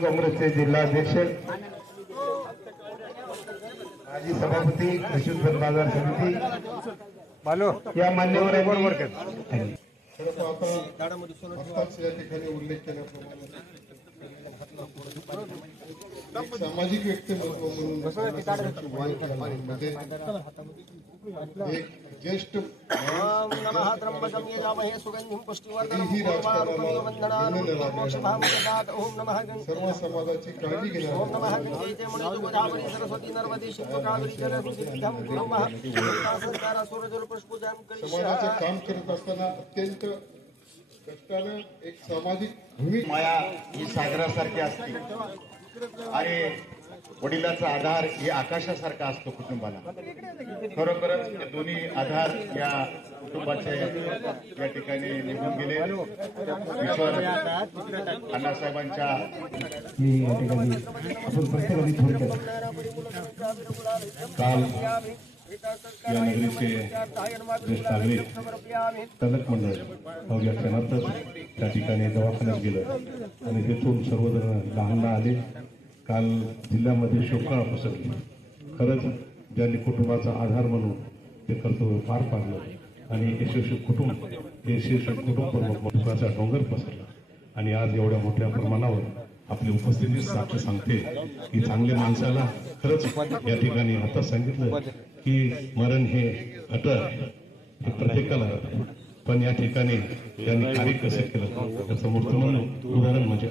काँग्रेसचे जिल्हाध्यक्ष माजी सभापती कृषी उत्पन्न बाजार समिती या मान्यवरांनी या ठिकाणी उल्लेख केल्याप्रमाणे सामाजिक व्यक्तिमत्व म्हणून एक ज्येष्ठ सर्व समाजाची काळजी समाजाचे काम करत असताना अत्यंत कष्टानं एक सामाजिक भूमिका माया ही सागरासारखी असते आणि वडिलाचा आधार ही आकाशासारखा असतो कुटुंबाला. खरोखरच हे दोन्ही आधार या कुटुंबाचे या ठिकाणी निघून गेले. ईश्वर अण्णासाहेबांच्या मी या ठिकाणी आपण प्रत्येकाने थोडक्यात काल या नगरीचे ज्येष्ठ नागरिक चालक मंडळ अवघ्या क्षणातच त्या ठिकाणी दवाखान्यात गेलं आणि तिथून सर्वजण लहान आले. काल जिल्ह्यामध्ये शोककळा पसरली. खरंच ज्यांनी कुटुंबाचा आधार म्हणून ते कर्तव्य पार पाडलं आणि यशस्वी कुटुंब हे यशस्वी कुटुंब दुःखाचा डोंगर पसरला आणि आज एवढ्या मोठ्या प्रमाणावर आपली उपस्थिती साक्ष सांगते की चांगल्या माणसाला खरंच या ठिकाणी आता सांगितलं की मरण हे अटळ आहे, हे प्रत्येकाला आहे. पण या ठिकाणी त्यांनी कार्य कसं केलं त्याचं मूर्तमान उदाहरण म्हणजे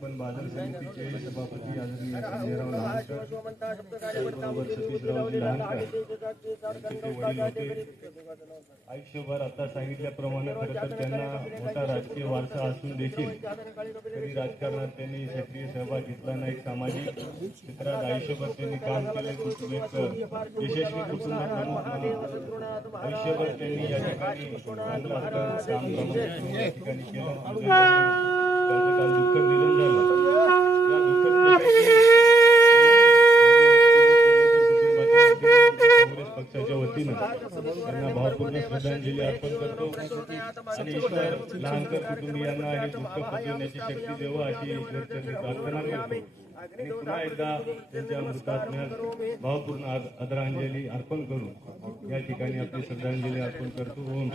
पण बाजार समितीचे सभापती आदरणीय संजयराव लहानकर, त्याचबरोबर सतीशरावजी लहानकर त्यांचे वडील होते. आयुष्यभर आता सांगितल्याप्रमाणे खरं तर त्यांना मोठा राजकीय वारसा असून देखील तरी राजकारणात त्यांनी सक्रिय सहभाग घेतला नाही. सामाजिक क्षेत्रात आयुष्यभर त्यांनी काम केले. एक यशस्वी कुटुंब प्रमुख म्हणून आयुष्यभर त्यांनी या ठिकाणी चांगलं काम प्रामुख्याने या ठिकाणी केलं. त्यांचं काल दुःखद निधन झालं. या दुःखद काँग्रेस पक्षाच्या वतीनं त्यांना भावपूर्ण श्रद्धांजली अर्पण करतो आणि ईश्वर लहानकर कुटुंबियांना हे दुःख पचवण्याची शक्ती देवो अशी ईश्वरचरणी प्रार्थना करतो आणि पुन्हा एकदा त्यांच्या मृतात्म्यास भावपूर्ण आदरांजली अर्पण करून या ठिकाणी आपली श्रद्धांजली अर्पण करतो. ओम